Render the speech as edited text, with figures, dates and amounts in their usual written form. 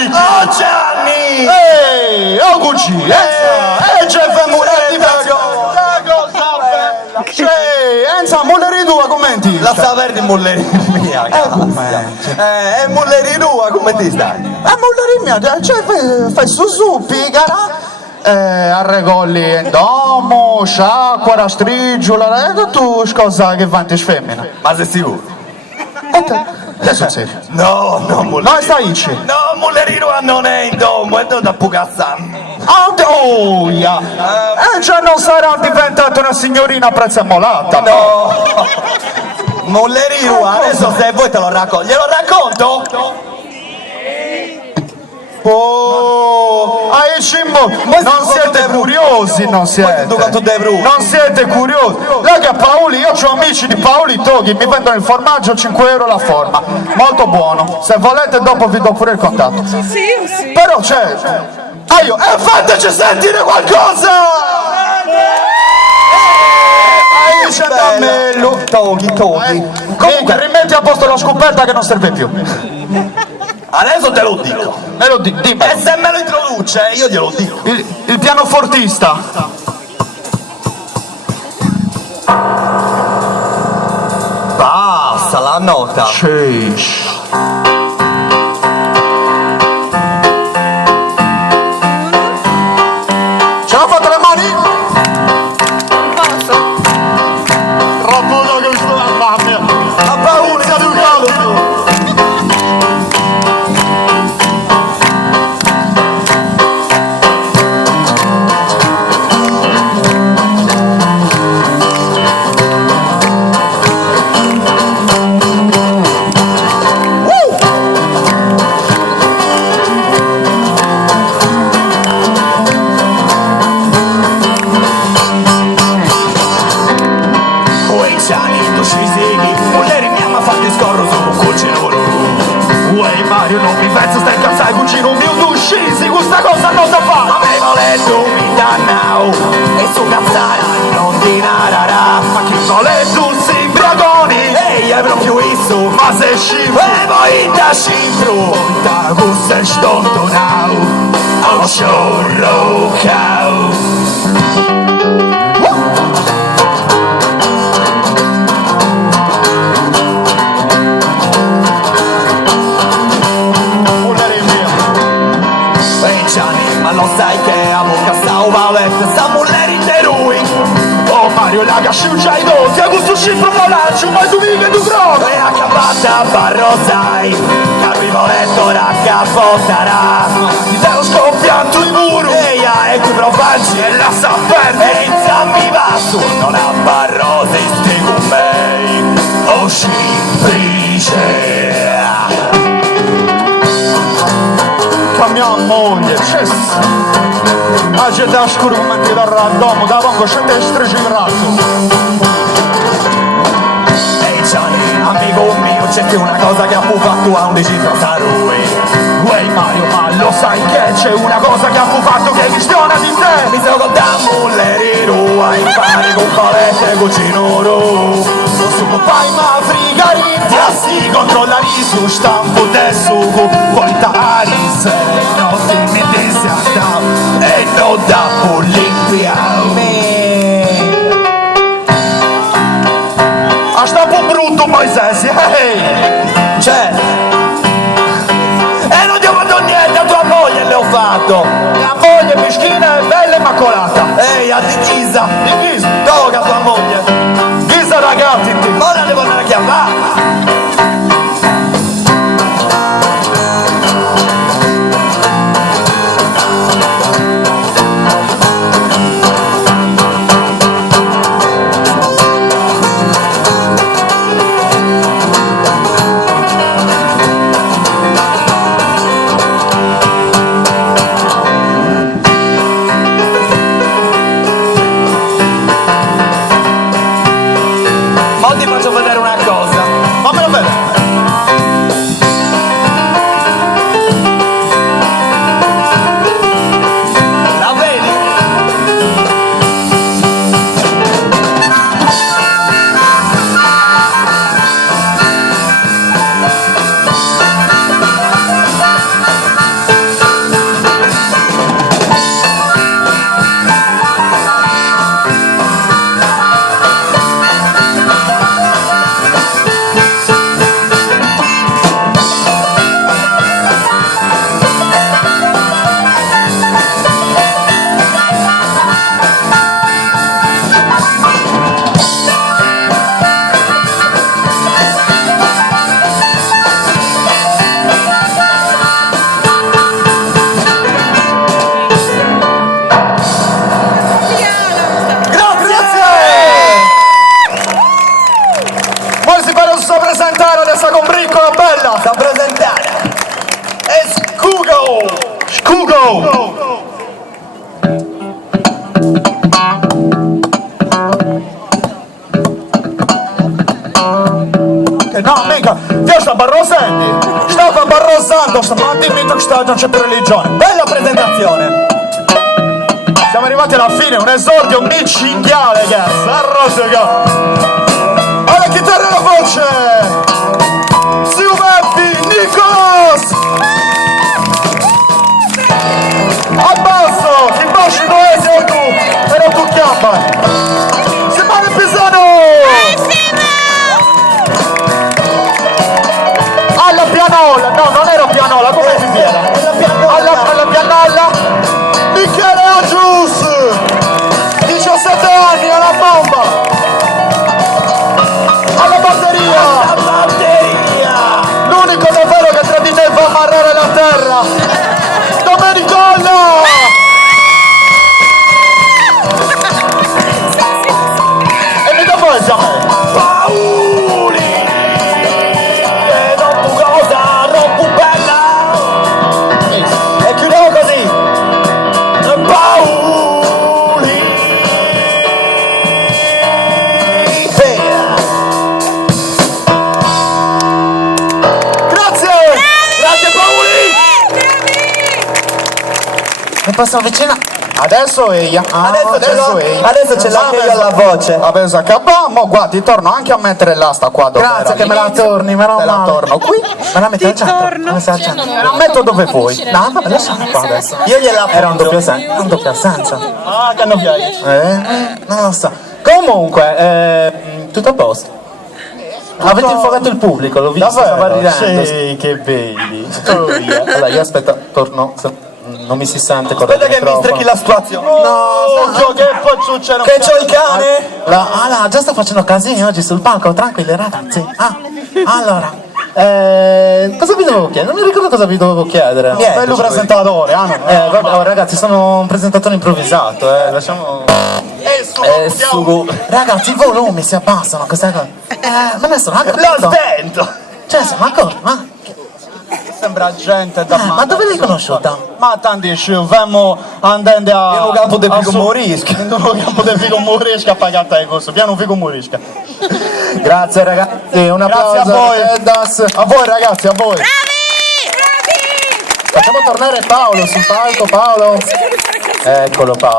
Gigi! Oh Gianni! Ehi, oh Gucci! Jeff Mulleri, Enza Mulleri tua commenti? La sta perdendo Mulleri mia, e Mulleri tua come ti stai? Mulleri mia, cioè fai su, pigara. Arregolli in domo, sciacqua, strigiola, tu scosa che vanti femmina. Ma sei sicuro? Adesso serio. No, Mulleri. No, stai ici. No, Mulleri tua non è in domo, è da Pucazzano. Oh, yeah. Cioè non sarà diventata una signorina a prezzo molata. No. Mulleri tua, adesso se vuoi te lo racconto. Glielo racconto? Oh, non siete curiosi, non siete. Non siete curiosi. Raga, Paoli, io ho amici di Paoli Toghi, mi vendono il formaggio a 5 euro la forma. Molto buono. Se volete dopo vi do pure il contatto. Sì. Però c'è. Fateci sentire qualcosa! C'è da me. Toghi. Comunque, rimetti a posto la scoperta che non serve più. Adesso te lo dico. Me lo dimmi. E se me lo introduce, io glielo dico. Il pianofortista. Basta la nota. Sheesh. Ce la fate le mani? Troppo da che sto a mamma mia. Ha paura di un calo. Mario non mi penso stai incazzando cugino mio tu scisi questa cosa non si fa. Ma me voletto mi dannao e su cazzara non ti nararà. Ma chi vuole tu si imbriagoni? Ehi è proprio isso. Ma se scimo E voi da scimbro da gusto e stontonau o sciorro cau. Ma lo sai che a bocca sta un valetto, sta Mulleri de lui. Oh Mario laga sciugia i dosi, a gusto scifro volaccio, ma tu mica tu grosso. E a campata barrosai, che a voletto raccapotarà. Ti devo scoppiato i muri. Eia, e qui profanci E la saperne. e in zammi vasso, non a barrose sti con me. O scimplice. Mia moglie, cess. Oggi da scuro momenti da randomo, da vango scende stringi il razzo. Ehi Gianni, amico mio, c'è più una cosa che ha fatto a 11 frasarui. Uè Mario, ma lo sai che c'è una cosa che ha fatto che questiona di te? Mi sono da Mulleri rua, impari con palette cucino ru. Non si può fare ma frigarinti, si controllare su stampo del sugo, voltare se non ti metti a sta E non da Olimpia. a stampo brutto Moisesi, ehi! Cioè, e non ti ho fatto niente, a tua moglie le ho fatto. La moglie mischina è bella e immacolata. Ehi, a di Ghisa, Di chi? toga tua moglie. Ghisa ragazzi, Ma la devo andare a chiamare. Scugo! No, mica, io sto barrosando, stavo barrosando, ma dimmi tu che non c'è più religione. Bella presentazione! Siamo arrivati alla fine, un esordio micidiale, ragazzi. Arrosaga. Alla chitarra e la voce, Zio Beppi, Nicolas. Al basso, il basso dove sei tu? Era tu chiampa. Simone Pisano. Alla pianola, no, non era pianola, come si viene? Alla pianola. Michele Angius, 17 anni, è una bomba. Alla batteria, l'unico davvero che tra di te fa amarrare la terra, Domenicolla. E mi dà poesia a me. Paoli! E non tu cosa, troppo bella! E chiudiamo così! Paoli! Grazie! Grazie Paoli! Mi passo vicino. Adesso Eia. Adesso ce l'ha anche io alla voce. Avesa acabamo, guardi, torno anche a mettere l'asta qua dove Grazie era che me la all'inizio. torni, meno Te la male. torno qui. Me la metti al centro. Come sta al centro? La metto dove vuoi. No, vabbè, lasciamo qua adesso. Io gliela Era un doppio senso. Un doppio senso. Ah, che non piace. Non lo so. Comunque, tutto a posto. Avete infogato il pubblico, l'ho visto, stava ridendo. Sì, che belli. Allora, io aspetta, torno. Non mi si sente con Aspetta il che mi microfono. strecchi la situazione. No, che poi succede? Che c'ho il cane? Allora, già sto facendo casini oggi sul palco, tranquilli ragazzi. Allora, cosa vi dovevo chiedere? Non mi ricordo cosa vi dovevo chiedere. Bello presentatore, ah no. Vabbè, oh, ragazzi, sono un presentatore improvvisato, lasciamo. Ragazzi, i volumi si abbassano, questa cosa. Ma ne sono anche. L'ho spento! Cioè, ma Sembra gente da ma dove l'hai conosciuta? Ma tanti vemo andando a... In un campo di Figo Morisca. In un campo di Figo Morisca pagata ai corso, piano Figo Morisca. Grazie ragazzi, un applauso. Grazie a voi. Eddas. A voi ragazzi, a voi. Facciamo tornare Paolo sul palco, Paolo. Eccolo Paolo.